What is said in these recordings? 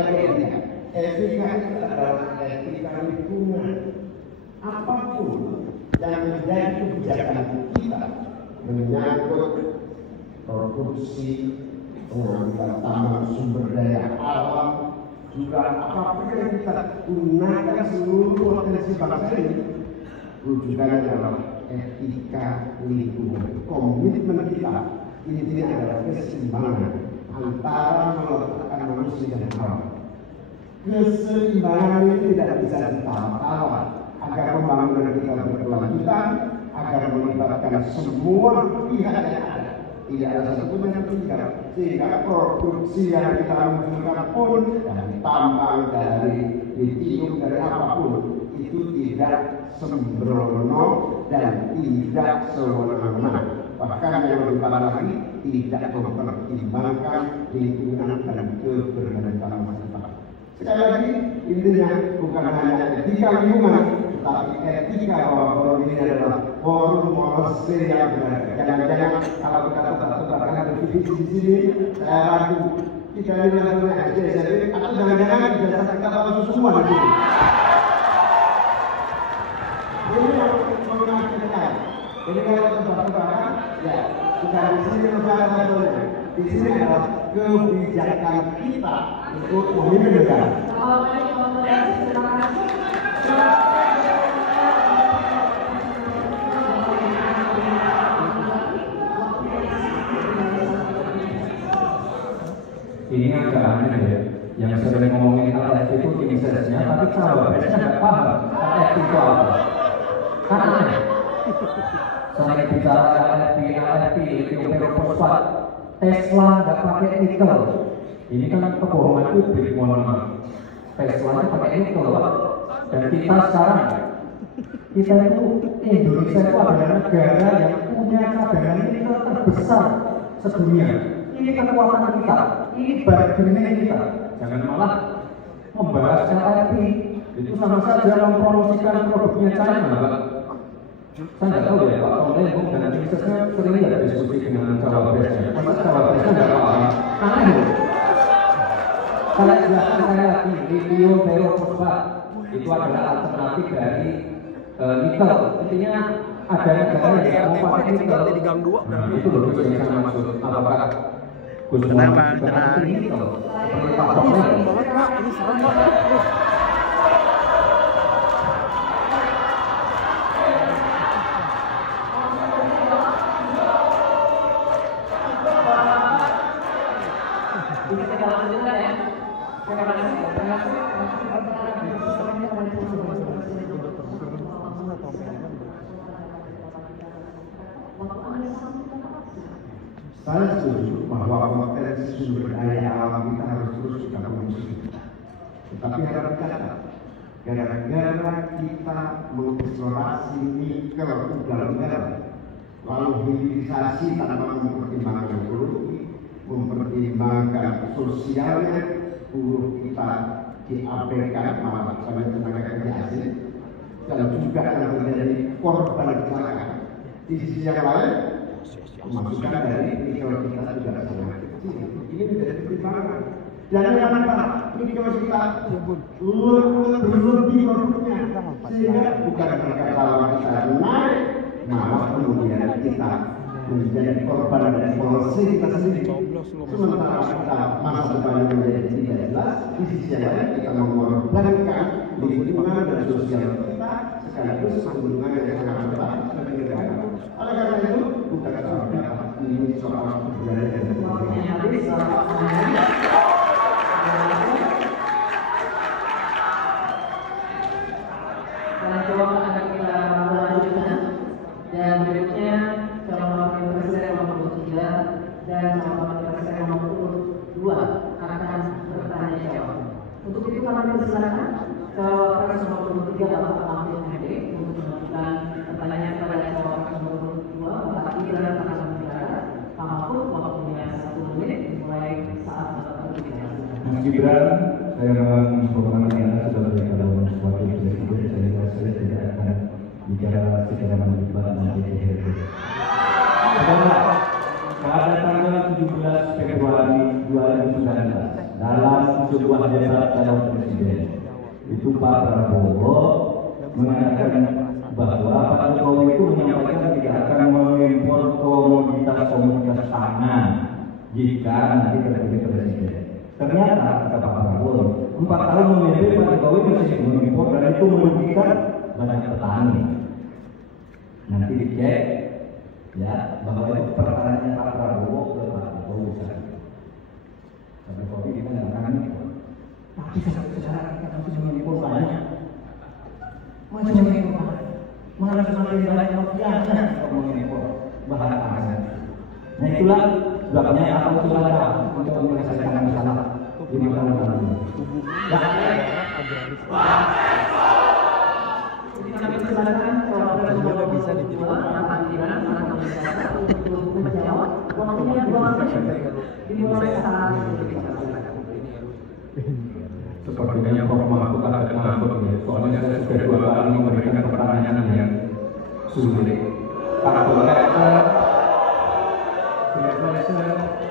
lagi etika. Etika itu adalah etika lingkungan. Apapun yang menjadi kebijakan kita menyangkut produksi, pengambilan tambang sumber daya alam, juga apapun yang kita gunakan seluruh potensi bangsa ini, rujukannya adalah etika lingkungan. Komitmen kita ini adalah keseimbangan antara meletakkan manusia dan alam. Keseimbangan ini tidak bisa ditawar-tawar agar pembangunan kita berkelanjutan, agar melibatkan semua pihak yang ada. Tidak ada satupun yang tertinggal, sehingga produksi yang kita munculkan pun dari tambang, dari lithium, dari apapun itu tidak sembrono dan tidak sewenang-wenang. Bahkan yang lebih parah lagi, tidak mempertimbangkan lingkungan dan keberlanjutan masa depan. Sekali lagi, intinya bukan hanya etika lingkungan, tetapi etika bahwa forum ini adalah forum policy yang benar. Jangan-jangan kalau kita tebak-tebakan berpikir di sini, saya ragu kita ini adalah SJSD atau jangan-jangan jasa kita palsu semua di sini. Ini yang mengagetkan. Jadi kalau tebak-tebakan, ya bukan di sini lembaga-lembaganya. Di sini adalah kebijakan kita untuk memimpin negara. Ini agak aneh ya, yang sering ngomongin AFP itu inisiatifnya, tapi cawapresnya nggak paham AFP itu apa. Kan aneh. Sering bicara AFP, lithium fosfat, Tesla nggak pakai nikel. Ini kan kebohongan publik, mohon maaf. Tesla pakai nikel, Pak. Dan kita sekarang, kita itu Indonesia itu adalah negara yang punya cadangan nikel terbesar sedunia. Ini kekuatan kita, ini bargaining kita. Jangan malah membahas AFP. Itu sama saja mempromosikan produknya China, Pak. Saya nggak tahu ya, Pak Tolong dan misalnya sering nggak diskusi dengan cawapresnya. Masa cawapresnya nggak apa-apa? Aneh. Kalau jelaskan saya lagi, lithium ferrofosfat itu adalah alternatif dari nikel. Intinya ada negara yang mau pakai nikel di gang 2. Itu loh yang saya maksud. Apakah Kenapa? Tenang. Ini serem banget. Saya setuju bahwa potensi sumber daya alam kita harus terus kita konsumsi. Tetapi harap dicatat, gara-gara kita mengeksplorasi nikel ugal-ugalan, lalu hilirisasi tanpa mempertimbangkan ekologi, mempertimbangkan sosialnya, buruh kita diabaikan malah pada tenaga kerja asing, dan juga akan menjadi korban kecelakaan. Di sisi yang lain, masukan dari nikel kita juga sangat kecil. Ini menjadi pertimbangan. Dan yang mana nikel kita berlebih produknya, sehingga bukan mereka kalau kita naik, malah kemudian kita menjadi korban dari polisi kita sendiri. Sementara kita masa depannya menjadi tidak jelas, di sisi yang lain kita mengorbankan lingkungan dan sosial kita sekaligus hubungan yang sangat besar bagi negara. Oleh karena itu, bukan soal ini soal budaya dan dan berikutnya calon wakil presiden nomor 3 dan calon wakil presiden nomor 2 akan bertanya jawab. Untuk itu kami persilakan calon wakil nomor 3 Bapak Mahfud MD untuk mengajukan pertanyaan kepada calon wakil nomor 2 Bapak Gibran Raka-Buming-Raka. Pak Mahfud, waktunya 1 menit mulai saat Bapak berbicara. Mas Gibran, saya mohon menghormati Anda sebagai calon wakil presiden. Saya tidak akan bicara secara melibat nanti di akhir. Pada tanggal 17 Februari 2019, dalam sebuah debat calon presiden itu Pak Prabowo mengatakan bahwa Pak Jokowi itu menyampaikan tidak akan mengimpor komoditas pangan jika nanti terpilih presiden. Ternyata kata Pak Prabowo 4 tahun memimpin Pak Jokowi masih mengimpor dan itu merugikan banyak petani. Nanti dicek ya bahwa itu pertanyaan Pak Prabowo ke Pak Jokowi saja. Pak Jokowi kita nggak akan impor, tapi sekarang kita masih mengimpor banyak, masih mengimpor banyak, malah semakin banyak mafianya kalau mengimpor bahan pangan. Nah itulah sebabnya aku sudah untuk menyelesaikan masalah di masa depan ini. Ternyata bisa dijawab untuk menjawab waktunya 2 menit dimulai saat Sepertinya Prof. Mahfud agak ngambek ya, soalnya saya sudah 2 kali memberikan pertanyaan yang sulit. Pak Profesor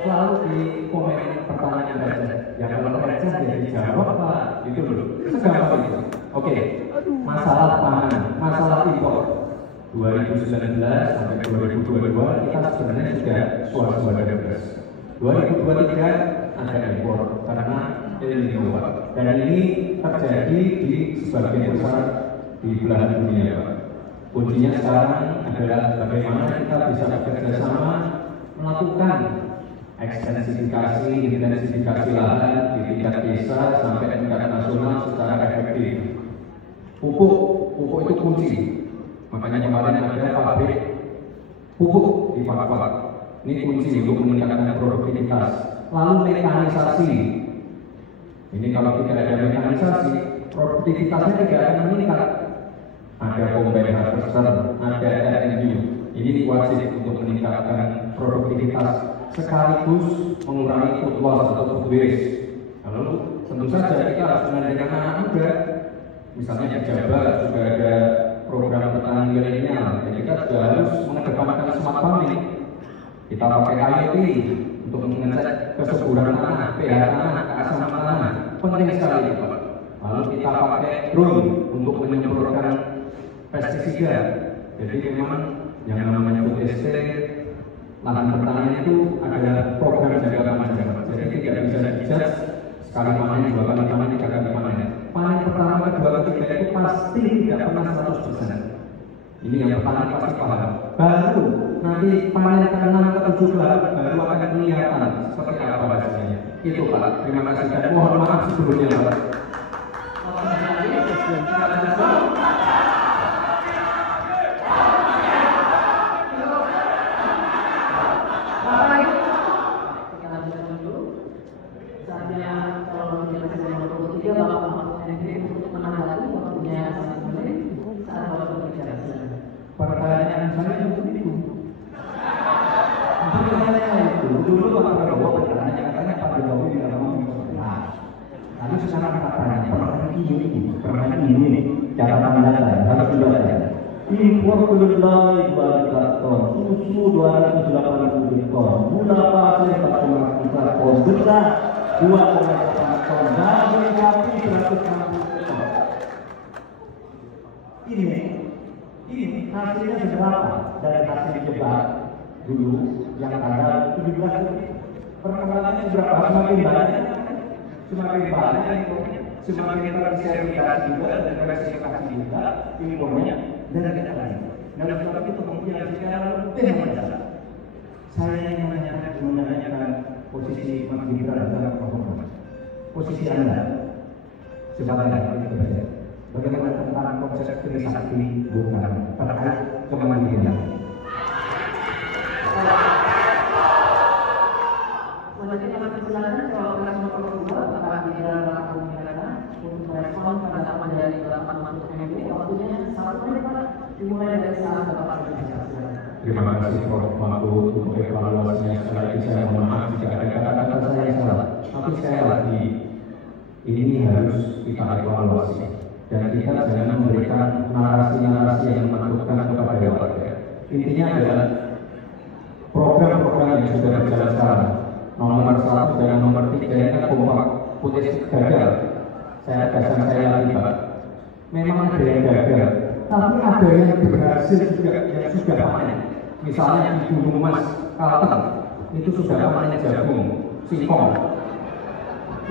selalu di komen pertanyaan receh. Ya kalau receh ya dijawab Pak, itu dulu. Segampang itu. Oke, masalah pangan, masalah impor 2019 sampai 2022 kita sebenarnya sudah swasembada beras. 2023 ada impor karena El Nino dan ini terjadi di sebagian besar di belahan dunia Pak. Kuncinya sekarang adalah bagaimana kita bisa bekerja sama melakukan ekstensifikasi, intensifikasi lahan di tingkat desa sampai tingkat nasional secara efektif. Pupuk itu kunci. Makanya kemarin ada pabrik pupuk di Papua. Ini kunci untuk meningkatkan produktivitas. Lalu mekanisasi. Ini kalau tidak ada mekanisasi, produktivitasnya tidak akan meningkat. Ada combine harvester, ada RNU. Ini wajib untuk meningkatkan produktivitas sekaligus mengurangi food loss atau food waste. Lalu tentu saja kita harus mengadakan anak muda. Misalnya di Jawa juga ada program petani milenial. Jadi kita juga harus mengedepankan smart farming. Kita pakai IoT untuk mengecek kesuburan tanah, pH tanah, keasaman tanah. Penting sekali Pak. Lalu kita pakai drone untuk menyemprotkan pestisida. Jadi memang yang namanya food estate, lahan pertanian itu adalah program jangka panjang. Jadi tidak bisa dijudge sekali panen, 2 kali panen, 3 kali panen. Panen pertama, kedua, ketiga itu pasti tidak pernah 100%. Ini yang petani pasti paham. Baru nanti panen ke-6 ke-7 baru akan kelihatan seperti apa hasilnya. Itu Pak. Terima kasih dan mohon maaf sebelumnya Pak. Pertanyaan saya itu. Pertanyaannya itu dulu Pak Prabowo bertanya katanya Pak Jokowi tidak mau memperbelas. Lalu sekarang pertanyaan ini catatan data harus dibaca. Impor kedelai 2 juta ton, susu 280 ton, gula pasir 4,4 ton, beras 2,8 ton, daging sapi 160 ton. Ini hasilnya seberapa dari hasil debat dulu yang ada 17 perkembangannya seberapa, semakin banyak semakin tersertifikasi juga dan verifikasi juga impornya dan lain-lain. Nah, sebab itu kemudian secara lebih mendalam saya ingin menanyakan posisi Mas Gibran dalam performa, posisi Anda sebagai presiden. Bagaimana tentang konsep Trisakti bukan terkait kemandirian? Selanjutnya kami persilakan Cawapres nomor 2 Bapak Gibran Rakabuming-Raka untuk merespon tanggapan dari Bapak Mahfud MD. Waktunya 1 menit Pak, dimulai dari saat Bapak berbicara. Terima kasih Prof. Mahfud untuk evaluasinya. Sekali lagi saya mohon maaf jika ada kata-kata saya yang salah. Tapi sekali lagi ini harus kita evaluasi. Dan kita jangan memberikan narasi-narasi yang menakutkan kepada warga. Intinya adalah program-program yang sudah berjalan sekarang, nomor 1 dan nomor 3 ini kan kompak. politik gagal. Saya lagi Pak. Memang ada yang gagal, tapi ada yang berhasil juga yang sudah panen. Misalnya di Gunung Mas, Kalteng, itu sudah panen jagung, singkong.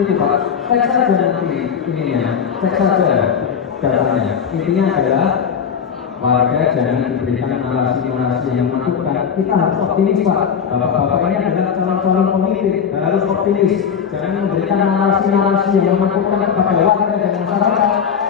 Itu Pak, cek saja nanti ininya, cek saja datanya. Intinya adalah warga jangan diberikan narasi-narasi yang menakutkan. Kita harus optimis Pak. Bapak-bapak ini adalah calon-calon pemimpin, harus optimis. Jangan memberikan narasi-narasi yang menakutkan kepada warga dan masyarakat.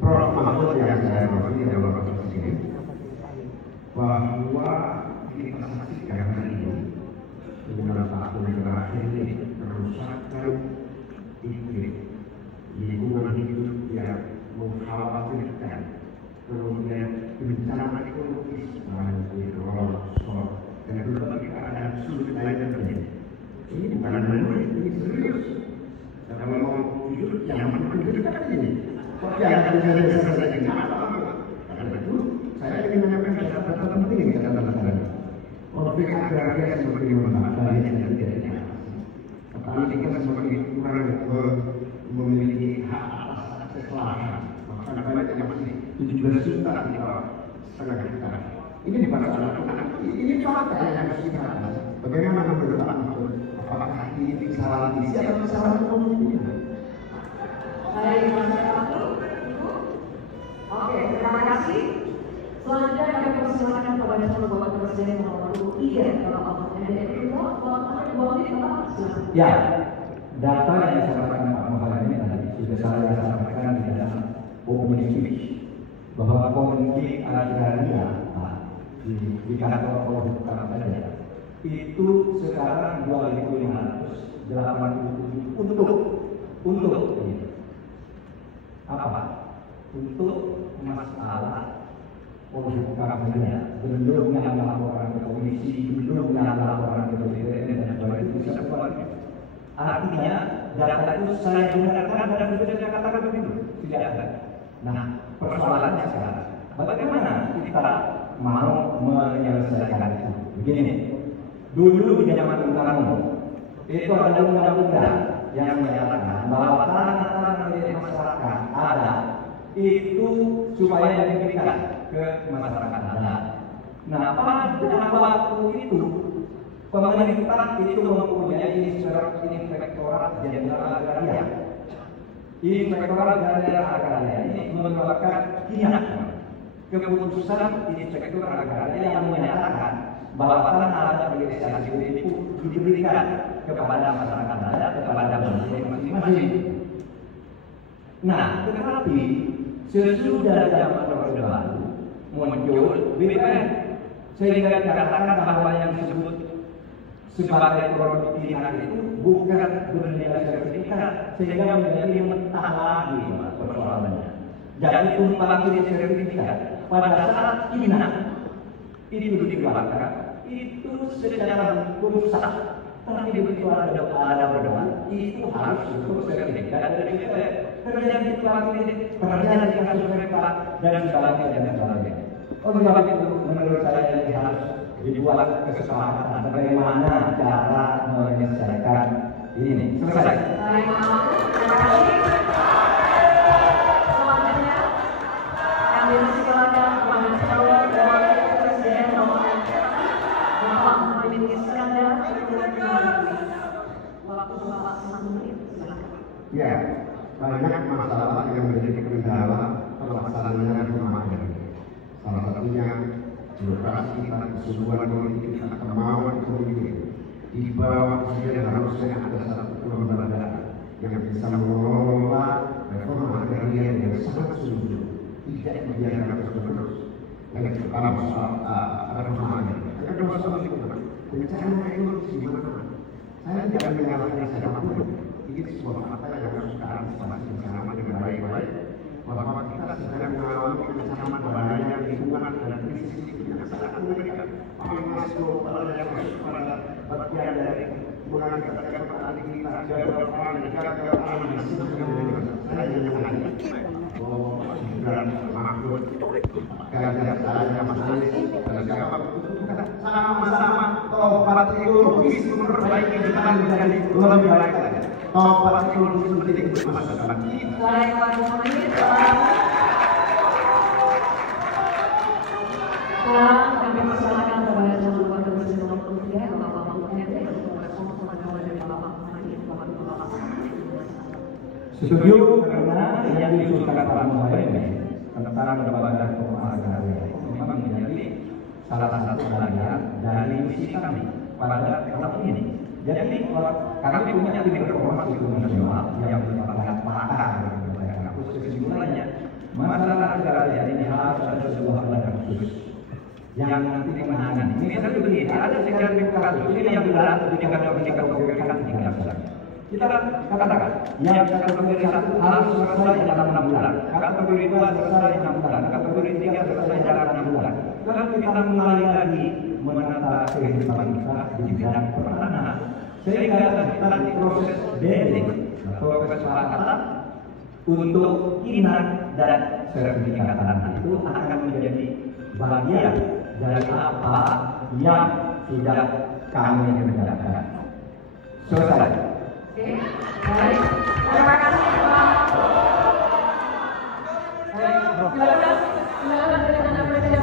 Prof Mahfud yang saya hormati ya Bapak Presiden, bahwa kita saksikan hari ini beberapa tahun terakhir ini kerusakan iklim, lingkungan hidup yang mengkhawatirkan, kemudian bencana ekologis, banjir, longsor, dan berbagai keadaan sulit lainnya terjadi. Ini bukan main-main, ini serius. Dan kalau mau jujur, jangan menunjukkan ini. Tapi akan saya selesaikan apa? Karena itu saya ingin menyampaikan data-data penting catatan saya. Konflik agraria seperti membakar yang tidak diatasi. Petani kita sebagai kurang memiliki hak atas akses lahan. Bahkan banyak yang masih 17 juta di bawah setengah hektar. Ini dipersoalkan. Ini fakta yang harus kita lihat. Bagaimana menurut Pak Mahfud? Apakah ini kesalahan visi atau kesalahan pemimpin? Baik, oke, terima kasih. Selanjutnya kami persilakan kepada calon Bapak Presiden nomor 3 Bapak Mahfud. Ya, data yang disampaikan Pak Muhammad ini tadi sudah saya sampaikan di dalam opening speech bahwa konflik agraria di kantor Polhukam saja itu sekarang 2.587 untuk apa? Untuk masalah Polhukam saja, belum yang laporan ke komisi, belum yang laporan ke DPR dan sebagainya itu bisa keluar. Artinya data itu saya gunakan dan sudah saya katakan begitu, tidak ada. Nah, persoalannya sekarang, bagaimana kita mau menyelesaikan itu? Begini, dulu di zaman Bung Karno itu ada undang-undang yang menyatakan bahwa tanah-tanah milik masyarakat ada itu supaya diberikan ke masyarakat adat. Nah, pada waktu itu pemerintah itu mempunyai Inspektorat Jenderal Agraria. Inspektorat Jenderal Agraria ini mengeluarkan kiat keputusan Inspektorat Agraria yang menyatakan bahwa tanah adat milik SAGW itu diberikan kepada masyarakat adat, kepada masing-masing. Nah, tetapi sesudah zaman Orde Baru muncul BPN sehingga dikatakan bahwa yang disebut sebagai produk dinas itu bukan bernilai sertifikat sehingga menjadi mentah lagi persoalannya. Jadi tumpang tindih sertifikat pada saat dinas itu dikeluarkan itu secara hukum sah, tapi begitu ada berdoa itu harus untuk sertifikat dari BPN. Terjadi tumpang tindih, terjadi kasus mereka dan sebagainya. Oleh sebab itu menurut saya ini harus dibuat kesepakatan bagaimana cara menyelesaikan ini. Selesai. Baik, terima kasih. Selanjutnya kami persilakan kepada calon Wakil Presiden nomor 4 Bapak Muhaimin Iskandar. Waktu Bapak 1 menit. Silakan. Ya, banyak masalah yang menjadi kendala pelaksanaan reforma agraria. Salah satunya birokrasi kita, keseluruhan politik kita, kemauan pemimpin. Di bawah presiden harusnya ada satu kelembagaan yang bisa mengelola reforma agraria yang sangat sungguh, tidak dibiarkan terus-menerus. Yang pertama soal reforma agraria. kedua soal lingkungan. Bencana ekologi di mana-mana. Saya tidak menyalahkan siapapun. Ini sebuah fakta yang harus kita antisipasi bersama dengan baik-baik. Bahwa kita sedang mengalami ancaman bahaya lingkungan dan krisis yang sangat mengerikan. Panas global yang masuk pada bagian dari mengangkat petani kita, jaga pangan, jaga alam dan sebagainya. Saya hanya mengatakan bahwa Gibran Mahfud, Ganjar Pranowo, Mas Anies dan siapapun kita sama-sama tobat ekologis memperbaiki kita menjadi lebih baik lagi. Tobat ekologis menjadi masa depan kita. Sekarang kami persilakan kepada calon wakil presiden nomor 3 Bapak Mahfud MD untuk merespon pertanyaan dari Bapak Mahfud. Setuju karena yang diusulkan Pak Muhaimin tentang lembaga pemasaran memang menjadi salah satu bagian dari misi kami pada tahun ini. Jadi kami punya tim reformasi nasional yang merupakan pakar dalam kampus. Kesimpulannya, masalah negara ini harus ada sebuah lembaga khusus yang nanti menangani. Misalnya begini, ada sekian kasus ini yang berat tingkat kategorikan 3 bulan. Kita katakan yang kategori 1 harus selesai dalam 6 bulan, kategori 2 selesai 6 bulan, kategori 3 selesai dalam 6 bulan. Lalu kita mulai lagi menata kehidupan kita di bidang pertanahan. Sehingga nanti proses blending atau kesepakatan untuk inat dan sertifikat tanah itu akan menjadi bagian dari apa yang sudah kami kerjakan. Selesai. Oke, baik. Terima kasih Pak. Silakan dengan Presiden